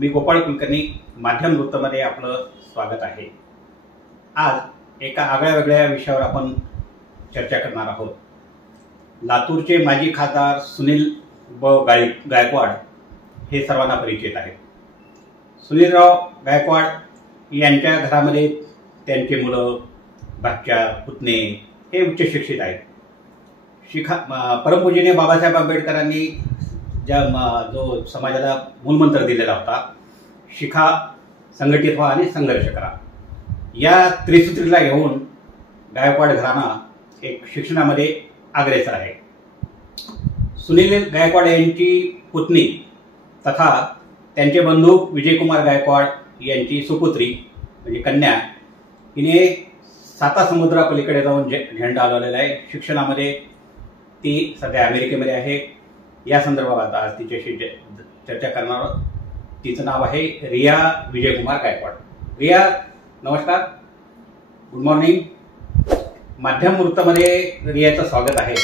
मी गोपाळ कुलकर्णी, माध्यम वृत्तमध्ये आपलं स्वागत आहे। आज एका आगळ्या वेगळ्या विषयावर आपण चर्चा करणार आहोत। लातूरचे माजी खासदार सुनील गायकवाड हे सर्वांना परिचित आहेत। सुनीलराव गायकवाड यांच्या घरामध्ये त्यांचे मुलं, भाच्या, पुतणे हे उच्च शिक्षित आहेत। परमपूजनीय बाबासाहेब आंबेडकरांनी जो समाजाला मूलमंत्र दिलेला होता, शिका, संघटित व्हा आणि संघर्ष करा, या त्रिसूत्रीला घेऊन गायकवाड घराणा एक शिक्षणामध्ये अग्रेसर आहे। सुनील गायकवाड यांची पुतणी तथा त्यांचे बंधू विजयकुमार गायकवाड यांची सुपुत्री म्हणजे कन्या हिने सातासमुद्रापलीकडे जाऊन झेंडा हलवलेला आहे। शिक्षणामध्ये ती सध्या अमेरिकेमध्ये आहे। या संदर्भात आज तिच्याशी चर्चा करणार आहोत। तिचं नाव आहे रिया विजयकुमार गायकवाड। रिया, नमस्कार, गुड मॉर्निंग। माध्यम वृत्तमध्ये रियाचं स्वागत आहे।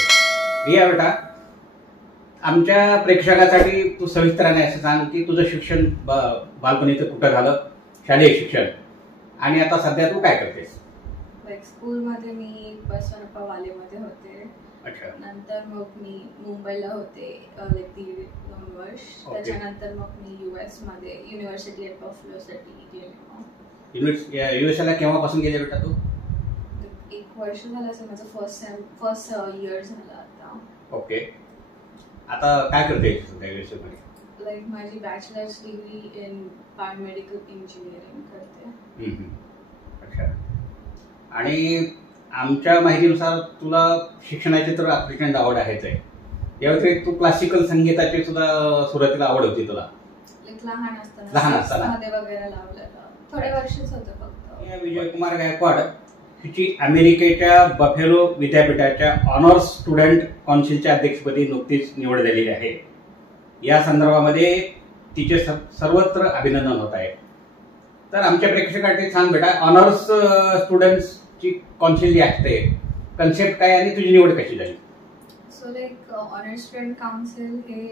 रिया बेटा, आमच्या प्रेक्षकासाठी तू सविस्तराने असं सांग की तुझं शिक्षण बालपणीचं कुठं झालं, शालेय शिक्षण, आणि आता सध्या तू काय करतेस? स्कूलमध्ये मी बसवनप्पा वालेमध्ये होते। अच्छा। नंतर मग मी मुंबईला होते 1.5-2 वर्ष। त्याच्यानंतर मग मी US मध्ये युनिव्हर्सिटी ऑफ बफलो साठी गेले। युएसला केव्हापासून गेले बेटा तू? 1 वर्ष झालं असेल, माझं फर्स्ट इयर झालं आता। ओके। आता काय करते युएसए मध्ये? माझी bachelors degree in biomedical engineering करते। अच्छा। आणि आमच्या माहितीनुसार तुला शिक्षणाची तर प्रचंड आवड आहेच आहे। या व्यतिरिक्त तू क्लासिकल संगीताची सुद्धा सुरुवातीला आवड होती तुला? लहान असताना वगैरे लावलेलं, थोड्या वर्षच होतं फक्त। विजयकुमार गायकवाड हिची अमेरिकेच्या बफेलो विद्यापीठाच्या ऑनर्स स्टुडंट काउन्सिलच्या अध्यक्षपदी नुकतीच निवड झालेली आहे। या संदर्भामध्ये तिचे सर्वत्र अभिनंदन होत आहे। तर आमच्या प्रेक्षकांसाठी सांग बेटा, ऑनर्स स्टुडंट्सची काउन्सिल जी असते, कन्सेप्ट काय आणि तुझी निवड कशी झाली? सो ऑनर्स स्टुडंट काउन्सिल हे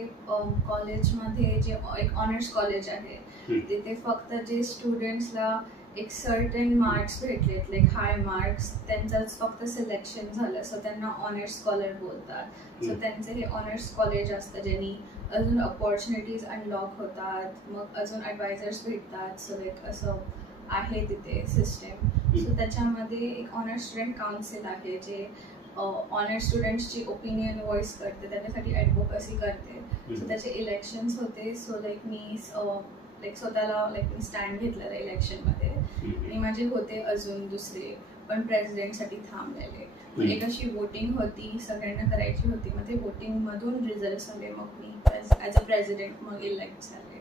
कॉलेजमध्ये जे एक ऑनर्स कॉलेज आहे, तिथे फक्त जे स्टुडंट्सला एक सर्टन मार्क्स भेटलेत, हाय मार्क्स, त्यांचंच फक्त सिलेक्शन झालं, सो त्यांना ऑनर्स स्कॉलर बोलतात। सो त्यांचे हे ऑनर्स कॉलेज असतं, ज्यांनी अजून अपॉर्च्युनिटीज अनलॉक होतात, मग अजून ॲडवायझर्स भेटतात। सो असं आहे तिथे सिस्टम। सो त्याच्यामध्ये एक ऑनर्स स्टुडंट काउन्सिल आहे, जे ऑनर्स स्टुडंट्सची ओपिनियन व्हॉइस करते, त्याच्यासाठी ॲडव्होकसी करते। सो त्याचे इलेक्शन्स होते। सो मी स्वतःला मी स्टँड घेतलेलं इलेक्शनमध्ये, आणि माझे होते अजून दुसरे पण प्रेसिडेंटसाठी थांबलेले। एक अशी वोटिंग होती, सगळ्यांना करायची होती, मग ते वोटिंग मधून रिझल्ट आले, मग मी ॲज अ प्रेसिडेंट मग इलेक्ट झाले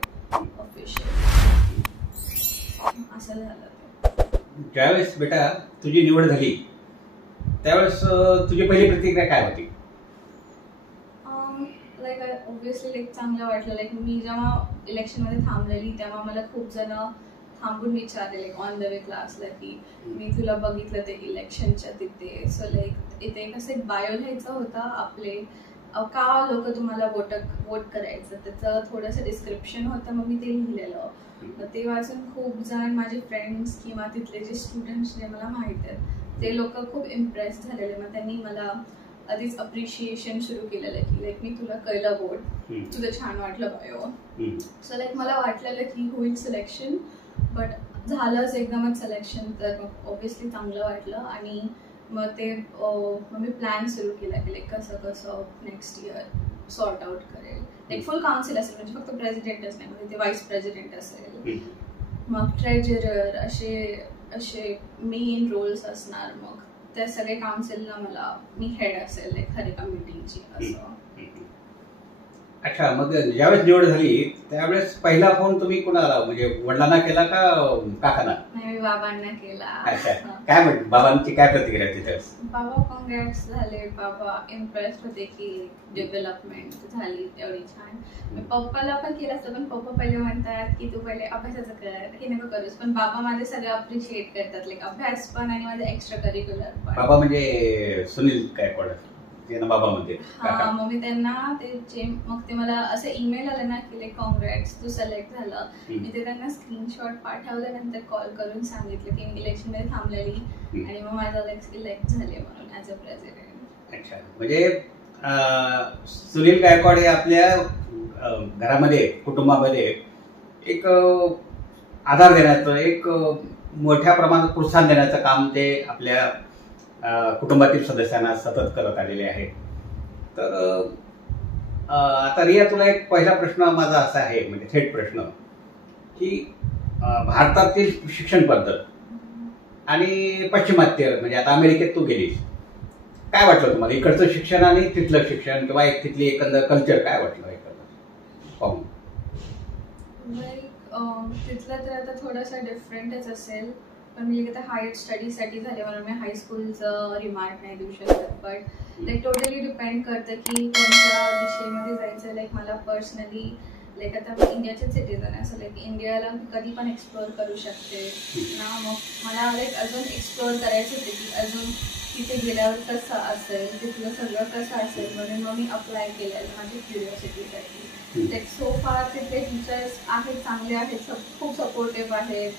ऑफिशियल। असं झालं। ज्यावेळेस बेटा तुझी निवड झाली त्यावेळेस तुझी पहिली प्रतिक्रिया काय होती? ऑब्विसली चांगलं वाटलं। मी जेव्हा इलेक्शनमध्ये थांबलेली तेव्हा मला खूप जण थांबून विचारले ऑन द वे क्लासला की मी तुला बघितलं ते इलेक्शनच्या तिथे। सो इथे कसं एक बायो लिहायचं होता, आपले का लोक तुम्हाला वोट करायचं, त्याचं थोडंसं डिस्क्रिप्शन होतं, मग मी ते लिहिलेलं। मग ते वाचून खूप जण माझे फ्रेंड्स किंवा तिथले जे स्टुडंट्स जे मला माहीत आहेत ते लोक खूप इम्प्रेस झालेले। मग त्यांनी मला आधीच अप्रिशिएशन सुरू केलेलं की मी तुला कळलं वोट, तुझं छान वाटलं बायो। सो मला वाटलेलं की होईल सिलेक्शन, बट झालंच एकदमच सिलेक्शन, तर मग ऑब्विसली चांगलं वाटलं। आणि मग मी प्लॅन सुरू केला की कसं नेक्स्ट इयर सॉर्ट आउट करेल। फुल काउन्सिल असेल, म्हणजे फक्त प्रेसिडेंटच नाही, म्हणजे ते व्हाईस प्रेसिडेंट असेल, मग ट्रेजरर, असे मेन रोल्स असणार। मग त्या सगळे काउन्सिलला मी हेड असेल खरी कमिटीची असं। अच्छा। मग ज्यावेळेस निवड झाली त्यावेळेस पहिला फोन तुम्ही कोणाला, म्हणजे वडिलांना केला का काकांना? नाही, मी बाबांना केला। अच्छा। काय म्हणते बाबांची, काय प्रतिक्रिया होती त्यावेळेस? बाबा कॉंग्रॅट्स झाले, बाबा इम्प्रेस होते की डेव्हलपमेंट झाली एवढी छान। मी पप्पाला पण केलं असतं, पण पप्पा पहिले म्हणतात की तू पहिले अभ्यासाचं कर, हे नको करूस, पण बाबा माझे सगळं अप्रिशिएट करतात, अभ्यास पण आणि माझं एक्स्ट्रा करिक्युलर पण। बाबा म्हणजे सुनील गायकवाड? त्यांना बाबा म्हणते. हा, मग मी त्यांना मग ते मला असं ईमेल आलं ना की लाईक कॉंग्रॅट्स तू सिलेक्ट झालं. मी ते त्यांना स्क्रीनशॉट पाठवल्यानंतर कॉल करून सांगितलं की मी इलेक्शन मध्ये थांबलेली आणि मग माझं इलेक्ट झाले म्हणून ऍज अ प्रेसिडेंट. अच्छा, म्हणजे सुनील गायकवाड हे आपल्या घरामध्ये कुटुंबामध्ये एक आधार देण्याचं, एक मोठ्या प्रमाणात प्रोत्साहन देण्याचं काम ते आपल्या कुटुंबातील सदस्यांना सतत करत आलेले आहेत. तर आता रिया, तुला एक पहिला प्रश्न माझा असा आहे, म्हणजे थेट प्रश्न, की भारतातील शिक्षण पद्धत आणि पाश्चिमात्य, म्हणजे आता अमेरिकेत तू गेलीस, काय वाटलं तुम्हाला इकडचं शिक्षण आणि तिथलं शिक्षण किंवा तिथली एकंदर कल्चर काय वाटलं एकंदर पाहून? तिथलं तर आता थोडंसं डिफरंटच असेल, पण मी आता हायर स्टडीसाठी झाले म्हणून मी हायस्कूलचं रिमार्क नाही देऊ शकत. बट लाईक टोटली डिपेंड करतं की कोणत्या दिशेमध्ये जायचं. लाईक मला पर्सनली लाईक आता मी इंडियाचे सिटीजन आहे, असं लाईक इंडियाला कधी पण एक्सप्लोअर करू शकते ना. मग मला लाईक अजून एक्सप्लोअर करायचं होते की अजून तिथे गेल्यावर कसं असेल, तिथलं सगळं कसं असेल, म्हणून मग मी अप्लाय केलं माझी क्युरिओसिटीसाठी. लाईक सो फार तिथले टीचर्स आहेत, चांगले आहेत, खूप सपोर्टिव्ह आहेत,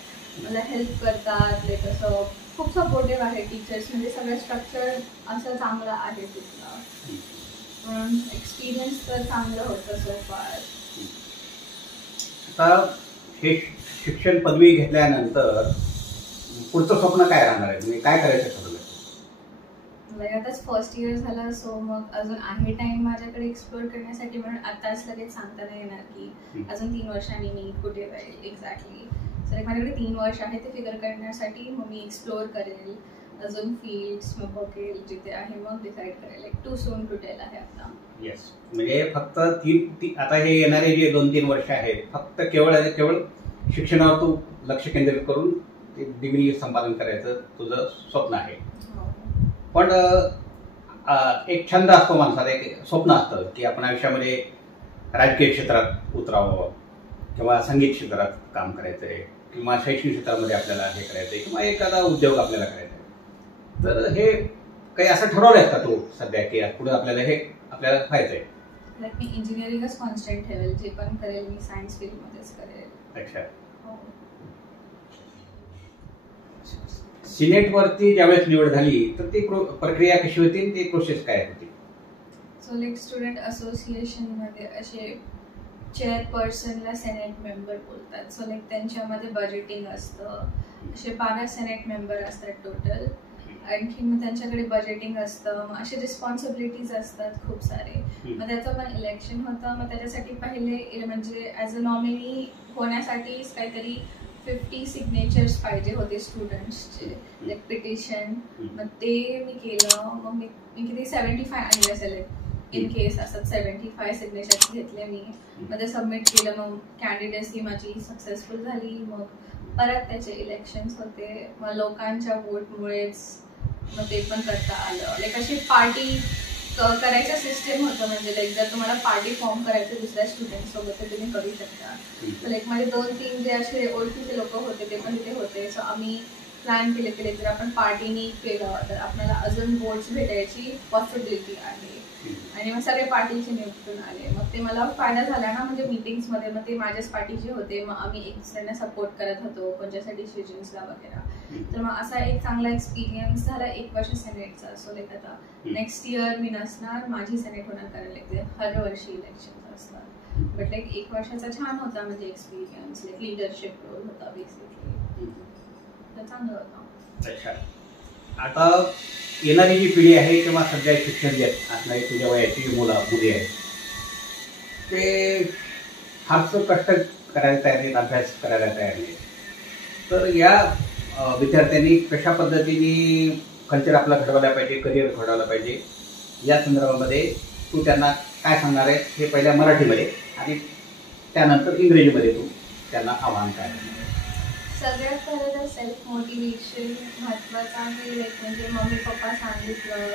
मला हेल्प करतात. लाईक असं खूप सपोर्टिव्ह आहे टीचर्स, म्हणजे सगळं स्ट्रक्चर असं चांगलं आहे तिथलं. म्हणून एक्सपिरियन्स तर चांगलं होतं सो फार. आता हे शिक्षण पदवी घेतल्यानंतर पुढचं स्वप्न काय राहणार आहे, तुम्ही काय करायचं ठरवलं? आताच फर्स्ट इयर झालं, सो मग अजून आहे टाइम माझ्याकडे एक्सप्लोअर करण्यासाठी, म्हणून आताच लगेच सांगता नाही येणार की अजून 3 वर्षांनी मी कुठे जाईल एक्झॅक्टली. सो माझ्याकडे 3 वर्ष आहे ते फिगर करण्यासाठी. मग मी एक्सप्लोअर करेल अजून फील्ड्स, मग बघेल जिथे आहे, मग डिसाईड करेल. Like to soon to tell आहे आता. येस, म्हणजे फक्त आता हे येणारे जे 2-3 वर्ष आहेत फक्त केवळ शिक्षणावर तू लक्ष केंद्रित करून डिग्री संपादन करायचं तुझं स्वप्न आहे. पण एक छंद असतो माणसाला, एक स्वप्न असतं की आपण आयुष्यामध्ये राजकीय क्षेत्रात उतरावं किंवा संगीत क्षेत्रात काम करायचं आहे किंवा शैक्षणिक क्षेत्रामध्ये आपल्याला हे करायचं आहे किंवा एखादा उद्योग आपल्याला करायचा आहे. तर हे काही असं ठरवलंय का तू सध्या की पुढे आपल्याला व्हायचंय? लाईक मी इंजिनिअरिंगच कॉन्स्टंट ठेवेल, जे पण करेल मी सायन्स फील्डमध्येच करेल. अच्छा. सिनेटवरती ज्यावेळेस निवड झाली तर ती प्रक्रिया कशी होती, ती प्रोसेस काय होती? सो लाईक स्टुडंट असोसिएशन मध्ये असे चेअरपर्सनला सेनेट मेंबर बोलतात. सो लाईक त्यांच्यामध्ये बजेटिंग असतं, असे 12 सेनेट मेंबर असतात टोटल. आणखी मग त्यांच्याकडे बजेटिंग असतं, मग असे रिस्पॉन्सिबिलिटीज असतात खूप सारे. मग त्याचं पण इलेक्शन होतं. मग त्याच्यासाठी पहिले म्हणजे ॲज अ नॉमिनी होण्यासाठी काहीतरी 50 सिग्नेचर्स पाहिजे होते स्टुडंट्सचे, लाईक पिटिशन. मग ते मी केलं. मग मी किती 75 आणले असेल इन केस, असं 75 सिग्नेचर्स घेतले मी. मग ते सबमिट केलं. मग कॅन्डिडेसी माझी सक्सेसफुल झाली. मग परत त्याचे इलेक्शन्स होते. मग लोकांच्या वोटमुळेच मग ते पण करता आलं. लाईक अशी पार्टी करायचं सिस्टम होतं, म्हणजे लाईक जर तुम्हाला पार्टी फॉर्म करायचं दुसऱ्या स्टुडंट सोबत तर तुम्ही करू शकता. तर लाईक माझे 2-3 जे असे ओळखीचे लोक होते ते पण तिथे होते. सो आम्ही प्लॅन केले की जर आपण पार्टीनी केलं तर आपल्याला अजून वोट्स भेटायची पॉसिबिलिटी आहे. आणि मग सगळे पार्टीचे निवडून आले. मग ते मला फायदा झाला ना, म्हणजे मीटिंग्समध्ये मग ते माझ्याच पार्टीचे होते. मग आम्ही एक दुसऱ्यांना सपोर्ट करत होतो कोणत्याच्या डिसिजन्सला वगैरे. तर मग असा एक चांगला एक्सपिरियन्स झाला 1 वर्ष सेनेटचा. सो लाईक आता नेक्स्ट इयर मी नसणार, माझी सेनेट होणार, कारण लाईक हर वर्षी इलेक्शन असतात. बट लाईक 1 वर्षाचा छान होता म्हणजे एक्सपिरियन्स. लाईक लिडरशिप रोल होता बेसिकली, तर चांगलं होतं. अच्छा. आता येणारी जी पिढी आहे किंवा सध्या शिक्षण घेत असणारी तुझ्या वयाची मुली आहेत, ते फारसं कष्ट करायला तयार नाहीत, अभ्यास करायला तयार नाहीत. तर या विद्यार्थ्यांनी कशा पद्धतीने कल्चर आपला घडवायला पाहिजे, करिअर घडवायला पाहिजे, या संदर्भामध्ये तू त्यांना काय सांगणार आहे हे पहिल्या मराठीमध्ये आणि त्यानंतर इंग्रजीमध्ये तू त्यांना आव्हान काय? सगळ्यात पहिलं सेल्फ मोटिवेशन महत्त्वाचं आहे. लाईक म्हणजे मम्मी पप्पा सांगितलं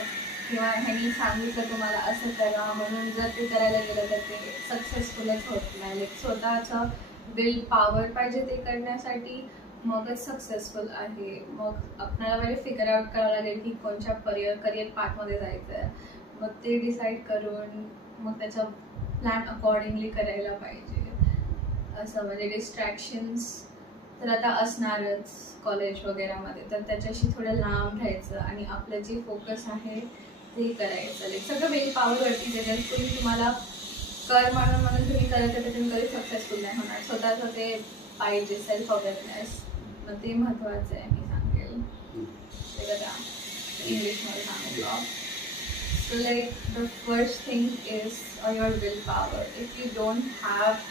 किंवा ह्यांनी सांगितलं तुम्हाला असं करा म्हणून जर ते करायला गेलं तर ते सक्सेसफुलच होत नाही. लाईक स्वतःचं विल पॉवर पाहिजे ते करण्यासाठी, मगच सक्सेसफुल आहे. मग आपल्याला पहिले फिगर आउट करावं लागेल की कोणत्या करिअर पाथमध्ये जायचं आहे. मग ते डिसाईड करून मग त्याचा प्लॅन अकॉर्डिंगली करायला पाहिजे. असं म्हणजे डिस्ट्रॅक्शन्स तर आता असणारच कॉलेज वगैरेमध्ये, तर त्याच्याशी थोडं लांब राहायचं आणि आपलं जे फोकस आहे ते करायचं. लाईक सगळं वेल पॉवरवरती जर तुम्ही तुम्हाला कर म्हणून तुम्ही करत आहे तर तुम्ही कधी सक्सेसफुल नाही होणार. स्वतःचं ते पाहिजे सेल्फ अवेअरनेस, मग ते महत्त्वाचं आहे मी सांगेल. ते बघा इंग्लिशमध्ये सांगितलं. So like the first thing is your willpower. If you don't have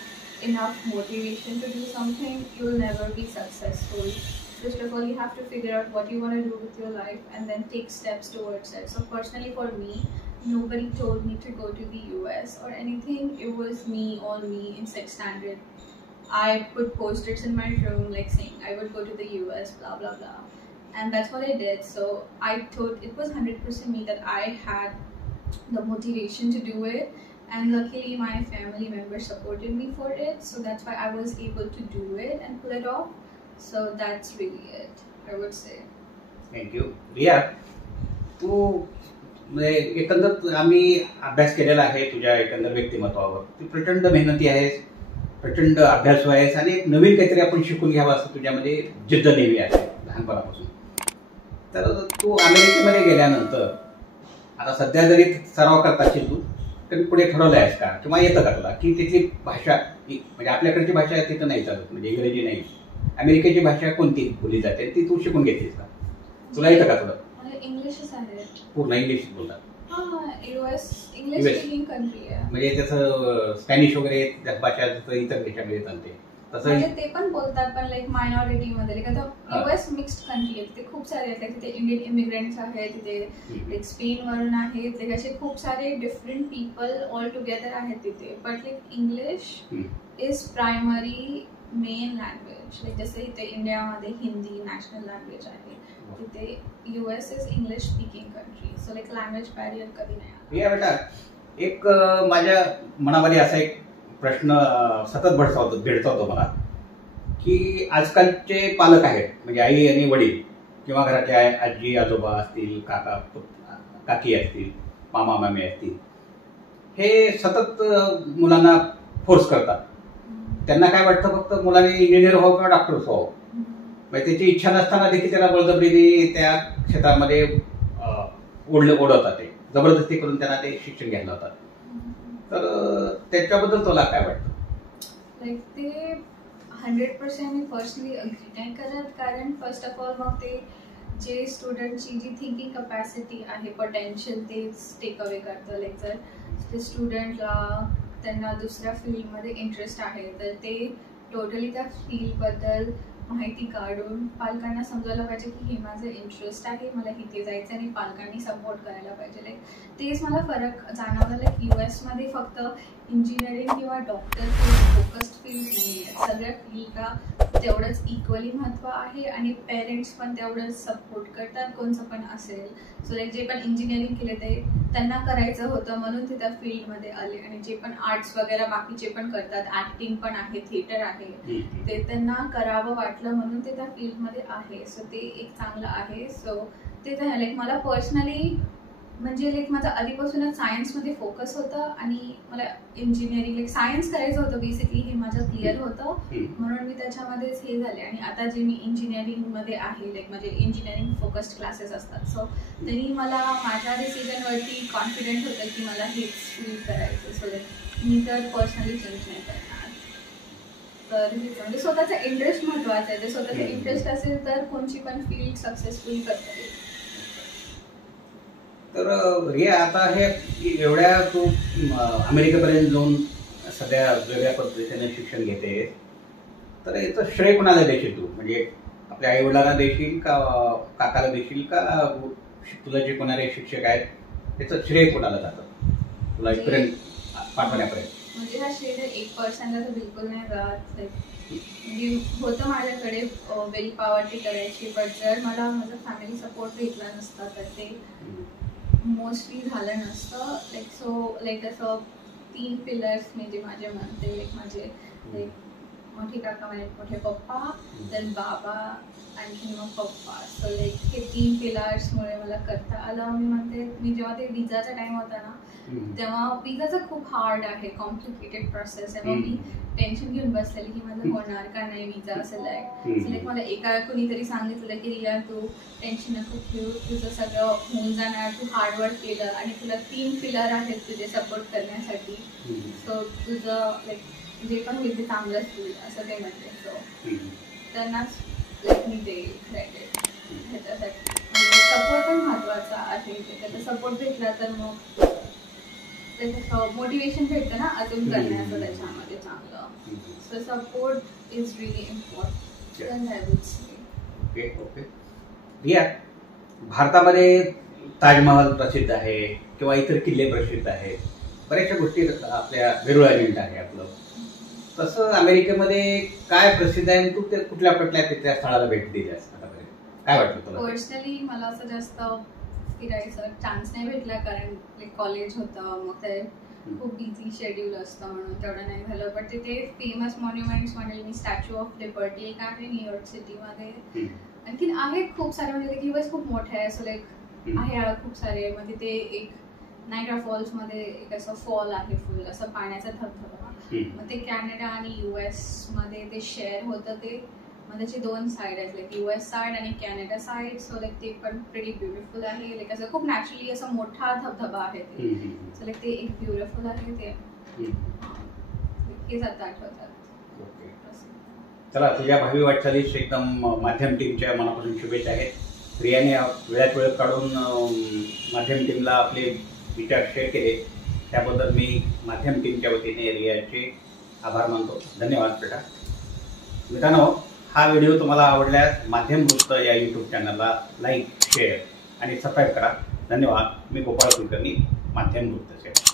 enough motivation to do something, you will never be successful. First of all, you have to figure out what you want to do with your life and then take steps towards it. So personally for me, nobody told me to go to the US or anything. It was me, all me in 6th standard. I put posters in my room like saying I would go to the US, blah blah blah. And that's what I did. So I thought it was 100% me that I had the motivation to do it, and luckily my family members supported me for it, so that's why I was able to do it and pull it off. So that's really it, I would say. Thank you. Riya, तू एकंदर आम्ही अभ्यास केलेला आहे तुझ्या एकंदर व्यक्तिमत्वावर. तू प्रचंड मेहनती आहेस, प्रचंड अभ्यासू आहेस आणि एक नवीन काहीतरी आपण शिकून घ्यावं असं तुझ्यामध्ये जिद्द नेहमी आहे लहानपणापासून. तर तू अमेरिकेमध्ये गेल्यानंतर आता सध्या जरी सराव करत असेल तू, तरी पुढे ठरवलं आहेस का किंवा येतं का तुला की तिथली भाषा म्हणजे आपल्याकडची भाषा तिथं नाही चालत, म्हणजे इंग्रजी नाही, अमेरिकेची भाषा कोणती बोलली जाते ती तू शिकून घेतलीस का? तुला येतं का तुला? मला इंग्लिशच आहे. पूर्ण इंग्लिश बोलतात? US इंग्लिश स्पीकिंग कंट्री आहे. म्हणजे त्याचं स्पॅनिश वगैरे भाषा इतर देशामध्ये चालते तसं म्हणजे ते पण बोलतात, पण लाईक मायनॉरिटी मध्ये. लाईक आता US मिक्स्ड कंट्री आहे, तिथे खूप सारे आहेत. तिथे इंडियन इमिग्रेंट्स आहेत, तिथे लाईक स्पेन वरून आहेत, लाईक असे खूप सारे डिफरंट पीपल ऑल टुगेदर आहेत तिथे. But like English is primary main language. Like जसे इथे इंडियामध्ये हिंदी नॅशनल लँग्वेज आहे, तिथे US is English speaking country. So like language barrier कधी नाही. या बेटा, एक माझ्या मनामध्ये असा एक प्रश्न सतत भेडसावतो मला की आजकालचे पालक आहेत, म्हणजे आई आणि वडील किंवा घरातल्या आजी आजोबा असतील, काकी असतील, मामा मामी असतील, हे सतत मुलांना फोर्स करतात. त्यांना काय वाटतं फक्त मुलांनी इंजिनियर व्हावं किंवा डॉक्टर व्हावं. म्हणजे त्याची इच्छा नसताना देखील त्याला बळजबरीने त्या क्षेत्रामध्ये ओढवतात, ते जबरदस्ती करून त्यांना ते शिक्षण घ्यायला होतात. तर त्याच्याबद्दल तुला काय वाटतं? लाईक ते 100% मी पर्सनली अग्री नाही करत. कारण फर्स्ट ऑफ ऑल मग ते जे स्टुडंटची जी थिंकिंग कपॅसिटी आहे, पोटेन्शियल, तेच टेक अवे करतं. लाईक जर ते स्टुडंटला त्यांना दुसऱ्या फील्डमध्ये इंटरेस्ट आहे तर ते टोटली त्या फील्डबद्दल माहिती काढून पालकांना समजायला पाहिजे की हे माझं इंटरेस्ट आहे, मला इथे जायचं आणि पालकांनी सपोर्ट करायला पाहिजे. लाईक तेच मला फरक जाणवला. लाईक US मध्ये फक्त इंजिनिअरिंग किंवा डॉक्टर फील्ड फोकस्ड फील्ड नाही आहे. सगळ्या फील्डला तेवढंच इक्वली महत्त्व आहे आणि पेरेंट्स पण तेवढंच सपोर्ट करतात, कोणचं पण असेल. सो लाईक जे पण इंजिनिअरिंग केले ते त्यांना करायचं होतं म्हणून ते त्या फील्डमध्ये आले, आणि जे पण आर्ट्स वगैरे बाकीचे पण करतात, ॲक्टिंग पण आहे, थिएटर आहे, ते त्यांना करावं वाटलं म्हणून ते त्या फील्डमध्ये आहे. सो ते एक चांगलं आहे. सो ते लाईक मला पर्सनली म्हणजे लाईक माझं आधीपासूनच सायन्समध्ये फोकस होतं आणि मला इंजिनिअरिंग लाईक सायन्स करायचं होतं बेसिकली, हे माझं क्लिअर होतं म्हणून मी त्याच्यामध्येच हे झाले. आणि आता जे मी इंजिनिअरिंगमध्ये आहे, लाईक म्हणजे इंजिनिअरिंग फोकस्ड क्लासेस असतात, सो त्यांनी मला माझ्या डिसिजनवरती कॉन्फिडंट होतं की मला हेच फील्ड करायचं. सो लाईक मी तर पर्सनली चेंज नाही करणार. तर म्हणजे स्वतःचा इंटरेस्ट महत्त्वाचा आहे. जर स्वतःचा इंटरेस्ट असेल तर कोणची पण फील्ड सक्सेसफुल करता येईल. तर रिया, आता हे एवढ्या तू अमेरिकेपर्यंत जाऊन सगळ्या वेगळ्या पद्धतीने शिक्षण घेते, तर याचं श्रेय कोणाला देशील तू? म्हणजे आपल्या आई वडिलांना देशील का, काकाला देशील का, तुला जे कोणारे शिक्षक आहेत त्याचं श्रेय कोणाला जातं तुला इथपर्यंत पाठवण्यापर्यंत? म्हणजे हा श्रेय 1% तर बिलकुल नाही जात. म्हणजे होतं माझ्याकडे वेल पॉवर्टी करायची, बट जर मला माझा फॅमिली सपोर्ट भेटला नसता तर ते मोस्टली झालं नसतं. लाईक सो लाईक असं 3 पिलर्स मी जे माझे म्हणते, लाईक माझे लाईक मोठी काका माझे मोठे पप्पा, देन बाबा, आणखी मग पप्पा. सो लाईक हे 3 पिलर्समुळे मला करता आलं. मी म्हणते मी जेव्हा ते विजाचा टाइम होता ना तेव्हा विजाचं खूप हार्ड आहे, कॉम्प्लिकेटेड प्रोसेस आहे. मग मी टेन्शन घेऊन बसलेली की माझं होणार का नाही विजा असेल. सो लाईक मला एका कुणीतरी सांगितलं की रिया तू टेन्शन नको घेऊ, तुझं सगळं होऊन जाणार, तू हार्डवर्क केलं आणि तुला 3 पिलर आहेत तुझे सपोर्ट करण्यासाठी. सो तुझं लाईक जे पण होईल ते चांगलंच होईल असं ते म्हणते. सो त्यांनाच लाईक मी ते क्रेडिट ह्याच्यासाठी. म्हणजे सपोर्ट पण महत्त्वाचा आहे. त्याचा सपोर्ट भेटला तर मग त्याचं मोटिवेशन भेटतं ना अजून करण्याचं त्याच्यामध्ये चांगलं. So support is really important I would say. Okay okay. Riya, भारतामध्ये ताजमहल प्रसिद्ध आहे किंवा इतर किल्ले प्रसिद्ध आहेत, बऱ्याचशा गोष्टी आपल्या वेरूळ आहे आपलं. तसं अमेरिकेमध्ये काय प्रसिद्ध आहे, तू ते कुठल्या त्या स्थळाला भेट दिली आहेस आतापर्यंत, काय वाटतं तुला? पर्सनली मला असं जास्त फिरायचा चान्स नाही भेटला कारण कॉलेज होतं, मग ते खूप बिझी शेड्यूल असतं म्हणून तेवढं नाही झालं. बट तिथे फेमस मॉन्युमेंट्स म्हणेल मी स्टॅच्यू ऑफ लिबर्टी एक आहे न्यूयॉर्क सिटीमध्ये. आणखी आहेत खूप सारे, म्हणजे ते दिवस खूप मोठे आहे. सो लाईक आहे खूप सारे. मग तिथे एक नायग्रा फॉल्स मध्ये एक असं फॉल आहे फुल असं पाण्याचा धबधबा. मग ते कॅनडा आणि US मध्ये ते शेअर होतं ते. मग त्याची 2 साईड आहेत, लाईक US साईड आणि कॅनडा साईड. सो लाईक ते पण प्रिटी ब्युटिफुल आहे. लाईक असं खूप नॅचरली असं मोठा धबधबा आहे ते. सो लाईक ते एक ब्युटिफुल आहे ते. हे जात आठवतात. चला, तुझ्या भावी वाटचालीस एकदम माध्यम टीमच्या मनापासून शुभेच्छा आहेत. रियाने वेळात वेळ काढून माध्यम टीमला आपले विचार शेअर केले त्याबद्दल मी माध्यम टीमच्या वतीने रियाचे आभार मानतो. धन्यवाद बेटा. मित्रांनो, हा व्हिडिओ तुम्हाला आवडल्यास माध्यम वृत्त या YouTube चॅनलला लाईक, शेअर आणि सबस्क्राईब करा. धन्यवाद. मी गोपाळ कुलकर्णी, माध्यम वृत्त.